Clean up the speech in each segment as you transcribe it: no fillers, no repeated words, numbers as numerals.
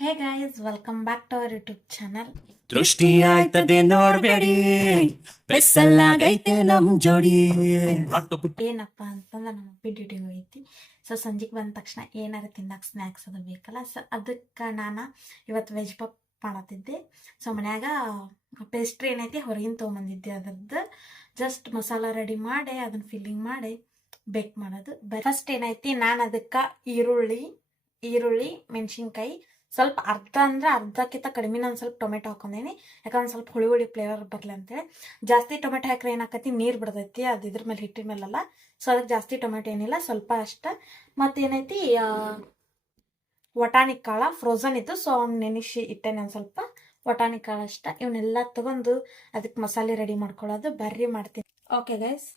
Hey guys welcome back to our YouTube channel. ದೃಷ್ಟಿ ಆಯ್ತದೆ ನೋಡ್ಬೇಡಿ, ಬೆಸ್ಸಲಾಗೈತೆ ನಮ್ ಜೋಡಿ. ಏನಪ್ಪ ಅಂತಂದ್ರೆ ನಮ್ಮ ಅಪ್ಪಿ ಡ್ಯೂಟಿಗೆ ಹೋಗೈತಿ. ಸೊ ಸಂಜೆಗೆ ಬಂದ ತಕ್ಷಣ ಏನಾರ ತಿನ್ನಕ್ಕೆ ಸ್ನ್ಯಾಕ್ಸ್ ಅದು ಬೇಕಲ್ಲ. ಸೊ ಅದಕ್ಕೆ ನಾನು ಇವತ್ತು ವೆಜ್ ಪಪ್ ಮಾಡತ್ತಿದ್ದೆ. ಸೊ ಮನ್ಯಾಗ ಪೇಸ್ಟ್ರಿ ಏನೈತಿ ಹೊರಗಿನ ತೊಗೊಂಬಂದಿದ್ದೆ. ಅದ್ರದ್ದು ಜಸ್ಟ್ ಮಸಾಲ ರೆಡಿ ಮಾಡಿ ಅದನ್ನ ಫಿಲ್ಲಿಂಗ್ ಮಾಡಿ ಬೇಕ್ ಮಾಡೋದು. ಫಸ್ಟ್ ಏನೈತಿ, ನಾನು ಅದಕ್ಕೆ ಈರುಳ್ಳಿ ಮೆಣಸಿನ್ಕಾಯಿ ಸ್ವಲ್ಪ ಅರ್ಧ ಅಂದ್ರೆ ಅರ್ಧಕ್ಕಿಂತ ಕಡಿಮೆ ನಾನು ಸ್ವಲ್ಪ ಟೊಮೆಟೊ ಹಾಕೊಂಡೇನಿ. ಯಾಕಂದ್ರೆ ಸ್ವಲ್ಪ ಹುಳಿ ಫ್ಲೇವರ್ ಬರಲಿ ಅಂತೇಳಿ. ಜಾಸ್ತಿ ಟೊಮೆಟೊ ಹಾಕ್ರೆ ಏನಾಕತಿ ನೀರು ಬಿಡ್ತೈತಿ, ಅದು ಇದ್ರ ಮೇಲೆ ಹಿಟ್ಟಿನ ಮೇಲೆಲ್ಲ. ಸೊ ಅದಕ್ಕೆ ಜಾಸ್ತಿ ಟೊಮೆಟೊ ಏನಿಲ್ಲ, ಸ್ವಲ್ಪ ಅಷ್ಟ. ಮತ್ತೇನೈತಿ, ವಟಾಣಿ ಕಾಳ ಫ್ರೋಝನ್ ಇತ್ತು. ಸೊ ಅವ್ನು ನೆನೆಸಿ ಇಟ್ಟೆ ನಾನು ಸ್ವಲ್ಪ ವಟಾಣಿ ಕಾಳು ಅಷ್ಟ. ಇವನ್ನೆಲ್ಲ ತಗೊಂಡು ಅದಕ್ಕೆ ಮಸಾಲೆ ರೆಡಿ ಮಾಡ್ಕೊಳ್ಳೋದು ಬರ್ರಿ ಮಾಡ್ತೀನಿ. ಓಕೆ ಗೈಸ್,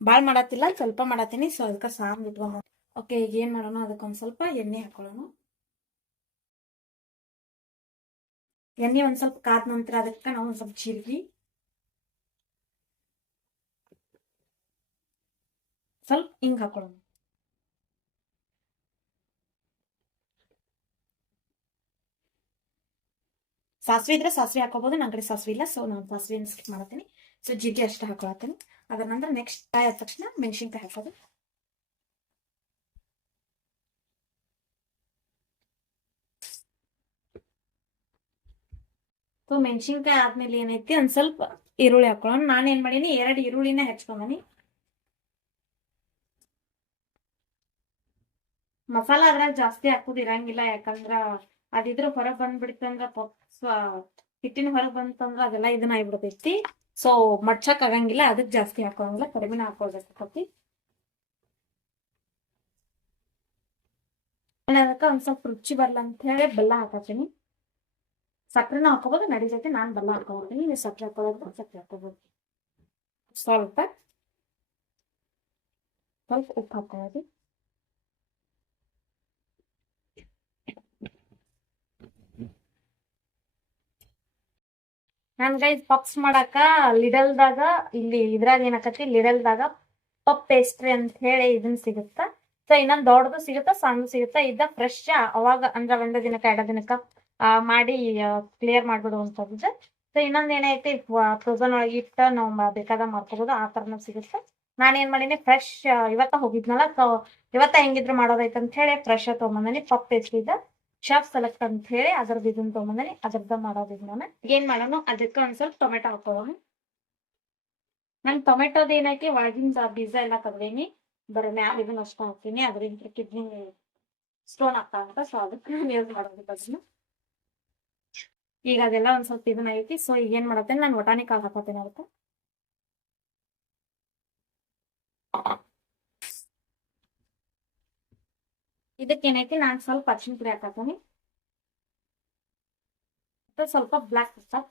ಭಾಳ ಮಾಡತ್ತಿಲ್ಲ, ಸ್ವಲ್ಪ ಮಾಡತ್ತೀನಿ. ಸೊ ಅದಕ್ಕೆ ಸಾಂಗ್ ಇಟ್ಕೊಂಡು ಓಕೆ. ಈಗ ಏನು ಮಾಡೋಣ, ಅದಕ್ಕೊಂದು ಸ್ವಲ್ಪ ಎಣ್ಣೆ ಹಾಕೊಳ್ಳೋಣ. ಎಣ್ಣೆ ಒಂದ್ ಸ್ವಲ್ಪ ಕಾದ ನಂತರ ಅದಕ್ಕೆ ನಾವು ಒಂದ್ ಸ್ವಲ್ಪ ಜೀರಿಗೆ, ಸ್ವಲ್ಪ ಹಿಂಗ್ ಹಾಕೊಳ್ಳೋಣ. ಸಾಸಿವೆ ಇದ್ರೆ ಸಾಸಿವೆ ಹಾಕೋಬಹುದು, ನನ್ನ ಕಡೆ ಸಾಸಿವೆ ಇಲ್ಲ. ಸೊ ನಾನು ಸಾಸಿವೆ ಸ್ಕಿಪ್ ಮಾಡ್ತೀನಿ. ಸೊ ಜೀರಿಗೆ ಅಷ್ಟೇ ಹಾಕೊಳತ್ತೀನಿ. ಅದರ ನಂತರ ನೆಕ್ಸ್ಟ್ ಕಾಯಿ ಆದ ತಕ್ಷಣ ಮೆಣಸಿನ್ಕಾಯಿ ಹಾಕೋದು. ಸೊ ಮೆಣಸಿನ್ಕಾಯಿ ಆದ್ಮೇಲೆ ಏನೈತಿ, ಒಂದ್ ಸ್ವಲ್ಪ ಈರುಳ್ಳಿ ಹಾಕೊಳ್ಳೋಣ. ನಾನೇನ್ ಮಾಡೀನಿ, 2 ಈರುಳ್ಳಿನ ಹೆಚ್ಕೊಂಬನಿ. ಮಸಾಲ ಅದ್ರಾಗ ಜಾಸ್ತಿ ಹಾಕುದು ಇರಂಗಿಲ್ಲ, ಯಾಕಂದ್ರ ಅದಿದ್ರ ಹೊರಗ್ ಬಂದ್ಬಿಡ್ತಂದ್ರ ಹಿಟ್ಟಿನ ಹೊರಗ್ ಬಂತಂದ್ರ ಅದೆಲ್ಲ ಇದನ್ನ ಆಗ್ಬಿಡ್ತೈತಿ. ಸೊ ಮಡ್ಚಕ್ ಆಗಂಗಿಲ್ಲ, ಅದಕ್ ಜಾಸ್ತಿ ಹಾಕೋಂಗಿಲ್ಲ, ಕಡಿಮೆನ ಹಾಕೊಳ್ಬೇಕಾಕತಿ. ಅದಕ್ಕೆ ಒಂದ್ ಸ್ವಲ್ಪ ರುಚಿ ಬರ್ಲ ಅಂತ ಹೇಳಿ ಬೆಲ್ಲ ಹಾಕತ್ತೀನಿ. ಸಕ್ಕರೆನ ಹಾಕೋಬಹುದು, ನಡೀತೈತಿ. ನಾನ್ ಬೆಲ್ಲ ಹಾಕೋತೀನಿ, ನೀವು ಸಕ್ಕರೆ ಹಾಕೋದ್ರೆ ಸಕ್ಕರೆ ಹಾಕೋಬಹುದು. ಸ್ವಲ್ಪ ಉಪ್ಪು ಹಾಕೊಳ್ಳೋದು. ನನ್ ಗೈಸ್ ಪಪ್ಸ್ ಮಾಡಾಕ ಲಿಡಲ್ದಾಗ, ಇಲ್ಲಿ ಇದ್ರಾಗ ಏನಾಕತಿ, ಲಿಡಲ್ದಾಗ ಪಪ್ ಪೇಸ್ಟ್ರಿ ಅಂತ ಹೇಳಿ ಇದನ್ ಸಿಗುತ್ತ. ಸೊ ಇನ್ನೊಂದ್ ದೊಡ್ಡದು ಸಿಗುತ್ತ, ಸಣ್ಣ ಸಿಗುತ್ತ. ಇದ್ದ ಫ್ರೆಶ್ ಅವಾಗ ಅಂದ್ರೆ 1 ದಿನಕ್ಕ 2 ದಿನಕ್ಕ ಮಾಡಿ ಕ್ಲಿಯರ್ ಮಾಡ್ಬಿಡುವಂಥದ್ದು. ಸೊ ಇನ್ನೊಂದ್ ಏನೈತಿ, ಫ್ರೋಝನ್ ಒಳಗೆ ಇಟ್ಟ ನಾವು ಬೇಕಾದ ಮಾಡ್ಕೋಬಹುದು, ಆ ತರನ ಸಿಗುತ್ತೆ. ನಾನೇನ್ ಮಾಡೀನಿ, ಫ್ರೆಶ್ ಇವತ್ತ ಹೋಗಿದ್ನಲ್ಲ, ಸೊ ಇವತ್ತ ಹೆಂಗಿದ್ರು ಮಾಡೋದೈತೆ ಅಂತ ಹೇಳಿ ಫ್ರೆಶ್ ತಗೊಂಬಂದನಿ. ಪಪ್ ಪೇಸ್ಟ್ರಿ ಇದ್ದ ಶೆಫ್ ಸೆಲೆಕ್ಟ್ ಅಂತ ಹೇಳಿ ಅದ್ರದ್ದು ಇದನ್ನ ತಗೊಂಬಂದನಿ. ಅದ್ರದ್ದು ಮಾಡೋದಿದ್ ನಾನು ಏನ್ ಮಾಡೋಣ, ಅದಕ್ಕೆ ಒಂದ್ ಸ್ವಲ್ಪ ಟೊಮೆಟೊ ಹಾಕೊಳ್ಳೋಣ. ನನ್ ಟೊಮೆಟೊದ ಏನೈತಿ, ಒಳಗಿನ ಬೀಜ ಎಲ್ಲ ತೆಗ್ದೀನಿ, ಬರೀ ಮ್ಯಾಲ ಇದನ್ನ ಅಷ್ಟ ಹಾಕ್ತೀನಿ. ಅದ್ರಿಂದ ಕಿಡ್ನಿ ಸ್ಟೋನ್ ಆಗ್ತಾ ಅಂತ. ಸೊ ಅದಕ್ಕೆ ನಾನು ಯೂಸ್ ಮಾಡೋದಕ್ಕೆ ಅದನ್ನ. ಈಗ ಅದೆಲ್ಲ ಒಂದ್ ಸ್ವಲ್ಪ ಇದನ್ನ ಐತಿ. ಸೊ ಈಗ ಏನ್ ಮಾಡತ್ತೇನೆ, ನಾನು ವಟಾಣಿ ಕಾಳು ಹಾಕೋತೇನೆ ಅದಕ್ಕೆ. ಇದಕ್ಕೇನೈತಿ, ನಾನು ಸ್ವಲ್ಪ ಅರಿಶಿನ ಪುಡಿ ಹಾಕತೀನಿ, ಮತ್ತೆ ಸ್ವಲ್ಪ ಬ್ಲಾಕ್ ಪೆಪ್ಪರ್,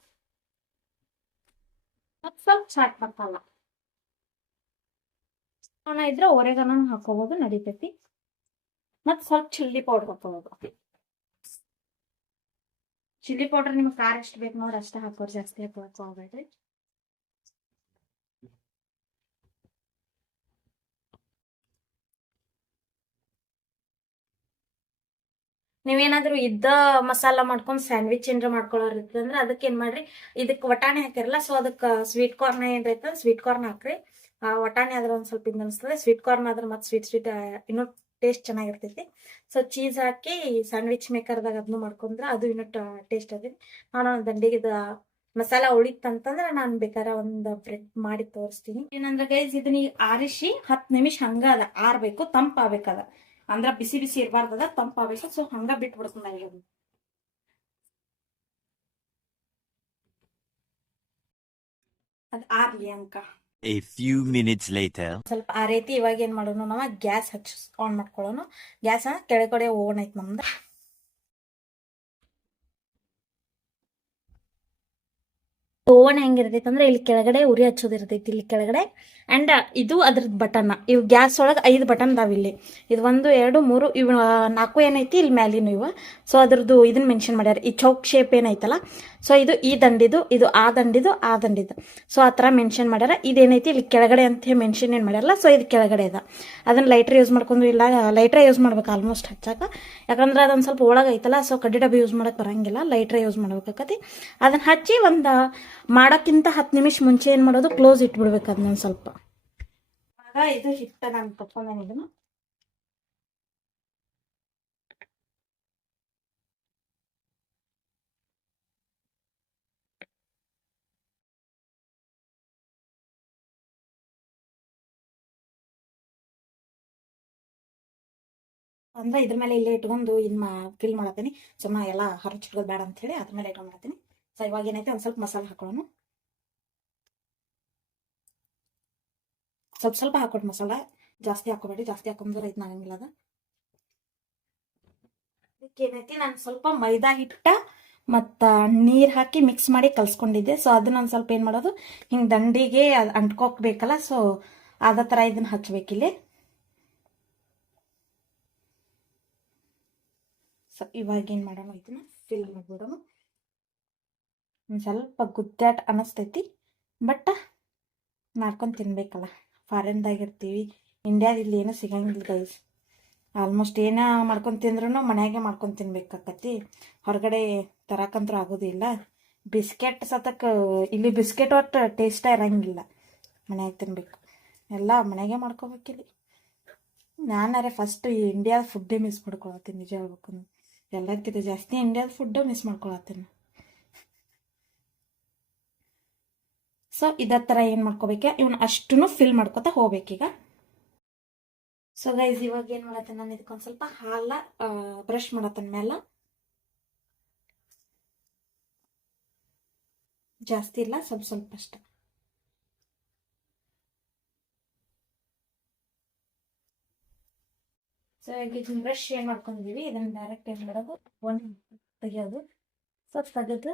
ಮತ್ ಸ್ವಲ್ಪ ಚಾಟ್ ಮಸಾಲ ಇದ್ರೆ ಒರೆಗನ ಹಾಕೋಬಹುದು, ನಡೀತೈತಿ. ಮತ್ ಸ್ವಲ್ಪ ಚಿಲ್ಲಿ ಪೌಡರ್ ಹಾಕೋಬಹುದು. ಚಿಲ್ಲಿ ಪೌಡರ್ ನಿಮ್ಗೆ ಖಾರ ಎಷ್ಟು ಬೇಕು ನೋಡಿ ಅಷ್ಟ ಹಾಕೋರು, ಜಾಸ್ತಿ ಹಾಕೋಕ್ ಹೋಗ್ಬೇಡ್ರಿ. ನೀವೇನಾದ್ರೂ ಇದ್ದ ಮಸಾಲ ಮಾಡ್ಕೊಂಡ್ ಸ್ಯಾಂಡ್ವಿಚ್ ಏನ್ರ ಮಾಡ್ಕೊಳ್ಳೋರ್ ಇರ್ತಂದ್ರೆ ಅದಕ್ಕೆ ಏನ್ ಮಾಡ್ರಿ, ಇದಕ್ ವಟಾಣಿ ಹಾಕಿರಲ್ಲ, ಸೊ ಅದಕ್ಕೆ ಸ್ವೀಟ್ ಕಾರ್ನ್ ಏನ್ರೈತ ಸ್ವೀಟ್ ಕಾರ್ನ್ ಹಾಕ್ರಿ. ವಟಾಣಿ ಆದ್ರೆ ಒಂದ್ ಸ್ವಲ್ಪ ಇದು ಅನಿಸ್ತದೆ, ಸ್ವೀಟ್ ಕಾರ್ನ್ ಆದ್ರೆ ಮತ್ತೆ ಸ್ವೀಟ್ ಇನ್ನೂ ಟೇಸ್ಟ್ ಚೆನ್ನಾಗಿರ್ತೈತಿ. ಸೊ ಚೀಸ್ ಹಾಕಿ ಸ್ಯಾಂಡ್ವಿಚ್ ಮೇಕರ್ದಾಗ ಅದನ್ನು ಮಾಡ್ಕೊಂಡ್ರೆ ಅದು ಇನ್ನೂ ಟೇಸ್ಟ್ ಅದೇ. ನಾನು ದಂಡಿಗೆ ಮಸಾಲ ಉಳಿತಂತಂದ್ರೆ ನಾನು ಬೇಕಾದ್ರೆ ಒಂದು ಬ್ರೆಡ್ ಮಾಡಿ ತೋರಿಸ್ತೀನಿ. ಏನಂದ್ರೆ ಗೈಸ್, ಇದನ್ನ ಆರಿಸಿ 10 ನಿಮಿಷ ಹಂಗ ಅದ ಆರ್ಬೇಕು, ತಂಪಾಗಬೇಕದ. ಅಂದ್ರ ಬಿಸಿ ಬಿಸಿ ಇರಬಾರ್ದದ, ತಂಪಾಗಬೇಕು. ಸೊ ಹಂಗ ಬಿಟ್ಬಿಡ್ತೀನಿ ನನಗೆ ಅದು ಆರ್ಲಿ ಅಂಕ. A few minutes later. ಸ್ವಲ್ಪ ಆರೈತಿ. ಇವಾಗ ಏನ್ ಮಾಡೋಣ, ನಾವು ಗ್ಯಾಸ್ ಆನ್ ಮಾಡ್ಕೊಳ್ಳೋಣ. ಗ್ಯಾಸ್ ಕೆಳಗಡೆ ಓವನ್ ಐತಿ ನಮ್ದು. ಓವನ್ ಹೆಂಗಿರ್ತೈತೆ ಅಂದ್ರೆ ಇಲ್ಲಿ ಕೆಳಗಡೆ ಉರಿ ಹಚ್ಚೋದಿರ್ತೈತಿ ಇಲ್ಲಿ ಕೆಳಗಡೆ. ಆ್ಯಂಡ್ ಇದು ಅದ್ರದ್ದು ಬಟನ್. ಇವು ಗ್ಯಾಸ್ ಒಳಗೆ 5 ಬಟನ್ ಅದಾವ ಇಲ್ಲಿ. ಇದು 1 2 3 ಇವು 4 ಏನೈತಿ ಇಲ್ಲಿ ಮ್ಯಾಲಿನ ಇವ. ಸೊ ಅದ್ರದ್ದು ಇದನ್ನ ಮೆನ್ಷನ್ ಮಾಡ್ಯಾರ, ಈ ಚೌಕ್ ಶೇಪ್ ಏನೈತಲ್ಲ. ಸೊ ಇದು ಈ ದಂಡಿದು, ಇದು ಆ ದಂಡಿದು. ಸೊ ಆ ಥರ ಮೆನ್ಷನ್ ಮಾಡ್ಯಾರ. ಇದೇನೈತಿ ಇಲ್ಲಿ ಕೆಳಗಡೆ ಅಂತ ಮೆನ್ಷನ್ ಏನು ಮಾಡ್ಯಾರಲ್ಲ. ಸೊ ಇದು ಕೆಳಗಡೆ ಇದೆ. ಅದನ್ನ ಲೈಟ್ರ್ ಯೂಸ್ ಮಾಡ್ಕೊಂಡು ಇಲ್ಲ ಲೈಟ್ರೇ ಯೂಸ್ ಮಾಡ್ಬೇಕು ಆಲ್ಮೋಸ್ಟ್ ಹಚ್ಚಾಕ. ಯಾಕಂದ್ರೆ ಅದೊಂದು ಸ್ವಲ್ಪ ಒಳಗೆ ಐತಲ್ಲ. ಸೊ ಕಡ್ಡಿ ಡಬ್ಬಿ ಯೂಸ್ ಮಾಡಕ್ಕೆ ಬರಂಗಿಲ್ಲ, ಲೈಟ್ರೇ ಯೂಸ್ ಮಾಡ್ಬೇಕಾಕತಿ. ಅದನ್ನ ಹಚ್ಚಿ ಒಂದು ಮಾಡೋಕ್ಕಿಂತ 10 ನಿಮಿಷ ಮುಂಚೆ ಏನು ಮಾಡೋದು, ಕ್ಲೋಸ್ ಇಟ್ಬಿಡ್ಬೇಕು ಅದನ್ನೊಂದು ಸ್ವಲ್ಪ. ಆಗ ಇದು ಹಿಟ್ಟ ನಾನು ತಕೊಂಡೇನೆ ಇದನ್ನು. ಅಂದ್ರೆ ಇದ್ರ ಮೇಲೆ ಇಲ್ಲೇ ಇಟ್ಕೊಂಡು ಫಿಲ್ ಮಾಡತ್ತೀನಿ. ಸುಮ್ಮನೆ ಎಲ್ಲ ಹರಚಿಟ್ಕೋದು ಬೇಡ ಅಂತ ಹೇಳಿ ಅದ್ರ ಮೇಲೆ ಇಟ್ಕೊಂಡು ಮಾಡತ್ತೀನಿ. ಸೊ ಇವಾಗ ಏನೈತೆ ಒಂದು ಸ್ವಲ್ಪ ಮಸಾಲೆ ಹಾಕೊಳ್ಳೋಣ. ಸ್ವಲ್ಪ ಹಾಕೊಟ್ಟು ಮಸಾಲ, ಜಾಸ್ತಿ ಹಾಕೋಬೇಡಿ. ಜಾಸ್ತಿ ಹಾಕೊಂಡ್ರೆ ಇದು ಆಗಂಗಿಲ್ಲ ಅದು. ಇದಕ್ಕೇನೈತಿ ನಾನು ಸ್ವಲ್ಪ ಮೈದಾ ಹಿಟ್ಟ ಮತ್ತು ನೀರು ಹಾಕಿ ಮಿಕ್ಸ್ ಮಾಡಿ ಕಲ್ಸ್ಕೊಂಡಿದ್ದೆ. ಸೊ ಅದನ್ನ ಒಂದು ಸ್ವಲ್ಪ ಏನು ಮಾಡೋದು, ಹಿಂಗೆ ದಂಡಿಗೆ ಅಂಟ್ಕೋಕ್ಬೇಕಲ್ಲ. ಸೊ ಅದೇ ಥರ ಇದನ್ನ ಹಚ್ಬೇಕಿಲ್ಲಿ. ಸೊ ಇವಾಗ ಏನು ಮಾಡೋಣ, ಇದನ್ನ ಫಿಲ್ ಮಾಡ್ಬಿಡೋಣ. ಒಂದು ಸ್ವಲ್ಪ ಗುದ್ದಾಟ ಅನ್ನಿಸ್ತೈತಿ, ಬಟ್ ಮಾಡ್ಕೊಂಡು ತಿನ್ಬೇಕಲ್ಲ. ಫಾರಿನ್ದಾಗಿರ್ತೀವಿ, ಇಂಡಿಯಾದಲ್ಲಿ ಏನೂ ಸಿಗಂಗಿಲ್ಲ ಗೈಸ್. ಆಲ್ಮೋಸ್ಟ್ ಏನೋ ಮಾಡ್ಕೊಂಡು ತಿಂದ್ರೂ ಮನ್ಯಾಗೆ ಮಾಡ್ಕೊಂಡು ತಿನ್ಬೇಕಾಕತಿ. ಹೊರಗಡೆ ತರಕಂತೂ ಆಗೋದಿಲ್ಲ. ಬಿಸ್ಕೆಟ್ ಸತಕ್ಕೆ ಇಲ್ಲಿ ಬಿಸ್ಕೆಟ್ ಒಟ್ಟು ಟೇಸ್ಟೇ ಇರಂಗಿಲ್ಲ. ಮನ್ಯಾಗೆ ತಿನ್ಬೇಕು, ಎಲ್ಲ ಮನೆಯಾಗೆ ಮಾಡ್ಕೋಬೇಕಿಲ್ಲಿ. ನಾನಾರೆ ಫಸ್ಟ್ ಇಂಡಿಯಾದ ಫುಡ್ಡೇ ಮಿಸ್ ಮಾಡ್ಕೊಳತ್ತೀನಿ, ನಿಜ ಹೇಳ್ಬೇಕು. ಎಲ್ಲದಕ್ಕಿಂತ ಜಾಸ್ತಿ ಇಂಡಿಯಾದ ಫುಡ್ಡೇ ಮಿಸ್ ಮಾಡ್ಕೊಳತ್ತೀನಿ. ಸೊ ಇದೇ ಥರ ಏನು ಮಾಡ್ಕೋಬೇಕೆ, ಇವನ್ನ ಅಷ್ಟೂ ಫಿಲ್ ಮಾಡ್ಕೊತಾ ಹೋಗ್ಬೇಕೀಗ. ಸೊ ಗೈಸ್ ಇವಾಗ ಏನು ಮಾಡತ್ತೆ, ನಾನು ಇದಕ್ಕೊಂದು ಸ್ವಲ್ಪ ಹಾಲ ಬ್ರಷ್ ಮಾಡತ್ತನ ಮೇಲೆ. ಜಾಸ್ತಿ ಇಲ್ಲ, ಸ್ವಲ್ಪ ಅಷ್ಟೆ. ಸೊ ಈಗ ಇದನ್ನ ಬ್ರಷ್ ಏನು ಮಾಡ್ಕೊಂಡಿದೀವಿ, ಇದನ್ನ ಡೈರೆಕ್ಟ್ ಏನು ಮಾಡೋದು, ಒಂದು ತೆಗಿಯೋದು. ಸೊ ತೆಗೆದು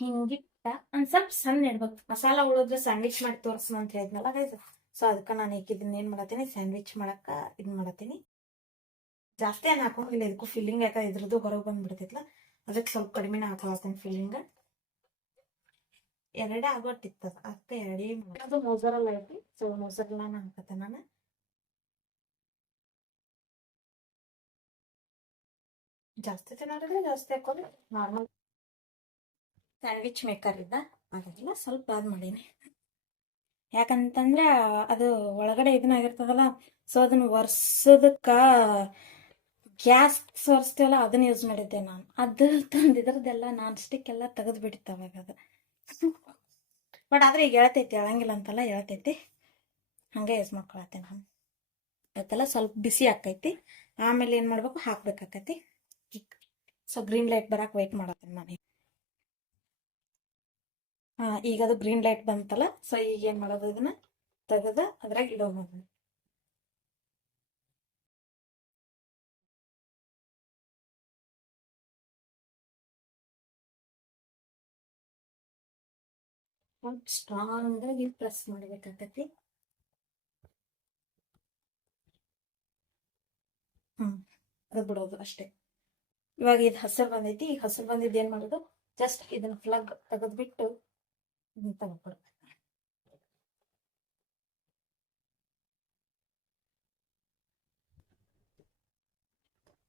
ಹಿಂಗಿಟ್ಟ ಒಂದು ಸ್ವಲ್ಪ ಸಣ್ಣ ಇಡ್ಬೇಕು. ಮಸಾಲ ಉಳಿದ್ರೆ ಸ್ಯಾಂಡ್ವಿಚ್ ಮಾಡಿ ತೋರಿಸೋಣ ಅಂತ ಹೇಳಿದ್ನಲ್ಲ ಗೈಸ್. ಸೊ ಅದಕ್ಕೆ ನಾನು ಈಗ ಇದನ್ನ ಏನು ಮಾಡತ್ತೀನಿ, ಸ್ಯಾಂಡ್ವಿಚ್ ಮಾಡಕ್ಕೆ ಇದನ್ನ ಮಾಡತ್ತೀನಿ. ಜಾಸ್ತಿ ಏನು ಹಾಕೋಂಗಿಲ್ಲ ಇದಕ್ಕೂ ಫಿಲ್ಲಿಂಗ್, ಯಾಕಂದ್ರೆ ಇದ್ರದ್ದು ಹೊರಗೆ ಬಂದ್ಬಿಡ್ತೈತಲ್ಲ. ಅದಕ್ಕೆ ಸ್ವಲ್ಪ ಕಡಿಮೆನ ಹಾಕೊಳತ್ತೀನಿ ಫಿಲ್ಲಿಂಗ್. ಎರಡೇ ಆಗೋಟ್ಟಿತ್ತದ, ಅದಕ್ಕೆ ಎರಡೇ ಅದು ಮೊಸರಲ್ಲ ಐತಿ. ಸೊ ಮೊಸರಲ್ಲಾನ ಹಾಕತ್ತೆ ನಾನು. ಜಾಸ್ತಿ ತಿನ್ನೋದ್ರೆ ಜಾಸ್ತಿ ಹಾಕೋದು. ನಾರ್ಮಲ್ ಸ್ಯಾಂಡ್ವಿಚ್ ಮೇಕರ್ ಇದ್ದ ಆಗಿಲ್ಲ, ಸ್ವಲ್ಪ ಅದು ಮಾಡೀನಿ. ಯಾಕಂತಂದ್ರೆ ಅದು ಒಳಗಡೆ ಇದನ್ನಾಗಿರ್ತದಲ್ಲ. ಸೊ ಅದನ್ನ ಒರ್ಸೋದಕ್ಕೆ ಗ್ಯಾಸ್ ಒರೆಸ್ತೀವಲ್ಲ, ಅದನ್ನ ಯೂಸ್ ಮಾಡಿದ್ದೆ ನಾನು. ಅದು ತಂದಿದ್ರದ್ದೆಲ್ಲ ನಾನ್ ಸ್ಟಿಕ್ ಎಲ್ಲ ತೆಗೆದು ಬಿಡ್ತಾವಾಗ ಅದು. ಬಟ್ ಆದ್ರೆ ಈಗ ಹೇಳ್ತೈತಿ, ಹೇಳಂಗಿಲ್ಲ ಅಂತಲ್ಲ, ಹೇಳ್ತೈತಿ. ಹಂಗೆ ಯೂಸ್ ಮಾಡ್ಕೊಳತ್ತೆ ನಾನು. ಅದೆಲ್ಲ ಸ್ವಲ್ಪ ಬಿಸಿ ಆಕೈತಿ, ಆಮೇಲೆ ಏನು ಮಾಡ್ಬೇಕು, ಹಾಕ್ಬೇಕಾಕೈತಿ. ಸೊ ಗ್ರೀನ್ ಲೈಟ್ ಬರಕ್ಕೆ ವೆಯ್ಟ್ ಮಾಡತ್ತೇನೆ ನಾನು. ಈಗ ಅದು ಗ್ರೀನ್ ಲೈಟ್ ಬಂತಲ್ಲ. ಸೊ ಈಗ ಏನು ಮಾಡೋದು, ಇದನ್ನ ತೆಗೆದು ಅದ್ರಾಗ ಇಡೋದು. ಸ್ಟ್ರಾಂಗ್ ಆಗಿ ಪ್ರೆಸ್ ಮಾಡಬೇಕಾಗತ್ತೆ. ಅದು ಬಿಡೋದು ಅಷ್ಟೇ. ಇವಾಗ ಇದು ಹಸಿರು ಬಂದೈತಿ. ಈಗ ಹಸಿರು ಬಂದಿದ್ದು ಏನು ಮಾಡೋದು, ಜಸ್ಟ್ ಇದನ್ನ ಪ್ಲಗ್ ತೆಗೆದ್ಬಿಟ್ಟು ಇದನ್ನ ತೆಗೆದ್ಬಿಡ್ಬೇಕು.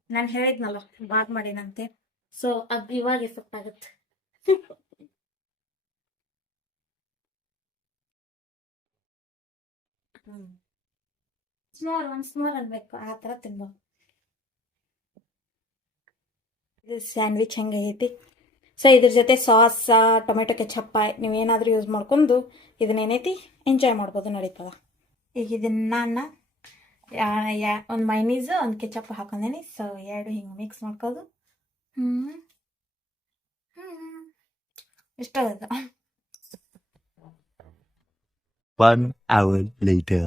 ನಾನು ಹೇಳಿದ್ನಲ್ಲ ಬಾದ್ ಮಾಡಿನಂತೆ. ಸೊ ಅದು ಇವಾಗ ಎಫೆಕ್ಟ್ ಆಗುತ್ತೆ. ಒನ್ಸ್ ಮೋರ್ ಅನ್ಬೇಕು, ಆ ಥರ ತಿನ್ಬೇಕು. ಇದು ಸ್ಯಾಂಡ್ವಿಚ್ ಹೆಂಗೈತಿ. ಸೊ ಇದ್ರ ಜೊತೆ ಸಾಸ್, ಟೊಮೆಟೊ ಕೆಚಪ್ಪ ನೀವೇನಾದರೂ ಯೂಸ್ ಮಾಡ್ಕೊಂಡು ಇದನ್ನೇನೈತಿ ಎಂಜಾಯ್ ಮಾಡ್ಬೋದು, ನಡೀತದ. ಈಗ ಇದನ್ನ ನಾನು ಒಂದು ಮೈನೀಸು ಒಂದು ಕೆಚಪ್ ಹಾಕೊಂಡೇನಿ. ಸೊ ಎರಡು ಹಿಂಗೆ ಮಿಕ್ಸ್ ಮಾಡ್ಕೋದು. ಇಷ್ಟ ಆಗುತ್ತೆ. 1 hour later.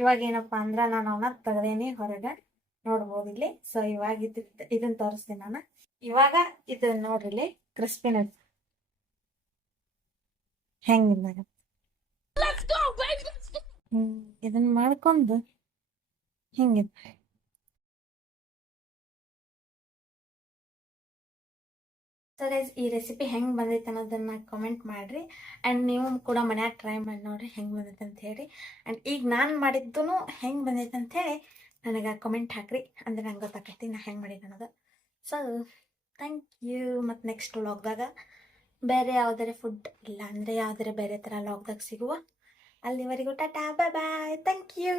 ಇವಾಗ ಏನಪ್ಪಾ ಅಂದ್ರ ನಾನು ಅವನ್ನ ತೆಗ್ದೇನಿ ಹೊರಗೆ, ನೋಡ್ಬೋದು ಇಲ್ಲಿ. ಸೊ ಇವಾಗ ಇದನ್ನ ತೋರಿಸ್ತೀನಿ ನಾನು. ಇವಾಗ ಇದು ನೋಡ್ರಿ ಇಲ್ಲಿ ಕ್ರಿಸ್ಪಿನೆಸ್ ಹೆಂಗಿದ್ದಾಗ ಇದನ್ನ ಮಾಡ್ಕೊಂಡು ಹಿಂಗಿದೆ. ಸೊ ಗೈಸ್, ಈ ರೆಸಿಪಿ ಹೆಂಗೆ ಬಂದೈತೆ ಅನ್ನೋದನ್ನ ಕಮೆಂಟ್ ಮಾಡಿರಿ. ಆ್ಯಂಡ್ ನೀವು ಕೂಡ ಮನ್ಯಾಗ ಟ್ರೈ ಮಾಡಿ ನೋಡ್ರಿ ಹೆಂಗೆ ಬಂದೈತೆ ಅಂತ ಹೇಳಿ. ಆ್ಯಂಡ್ ಈಗ ನಾನು ಮಾಡಿದ್ದು ಹೆಂಗೆ ಬಂದೈತೆ ಅಂತ ಹೇಳಿ ನನಗೆ ಕಮೆಂಟ್ ಹಾಕ್ರಿ, ಅಂದ್ರೆ ನಂಗೆ ಗೊತ್ತಾಕೈತಿ ನಾ ಹೆಂಗೆ ಮಾಡಿದ್ದು ಅನ್ನೋದು. So thank you. ಮತ್ತು ನೆಕ್ಸ್ಟ್ ವ್ಲಾಗ್ದಾಗ ಬೇರೆ ಯಾವುದಾರೆ ಫುಡ್ ಇಲ್ಲ ಅಂದರೆ ಯಾವುದಾರೆ ಬೇರೆ ಥರ ವ್ಲಾಗ್ದಾಗ ಸಿಗುವ. ಅಲ್ಲಿವರೆಗೂ ಟಾಟಾ, ಬಾಯ್ ಬಾಯ್, ಥ್ಯಾಂಕ್ ಯು.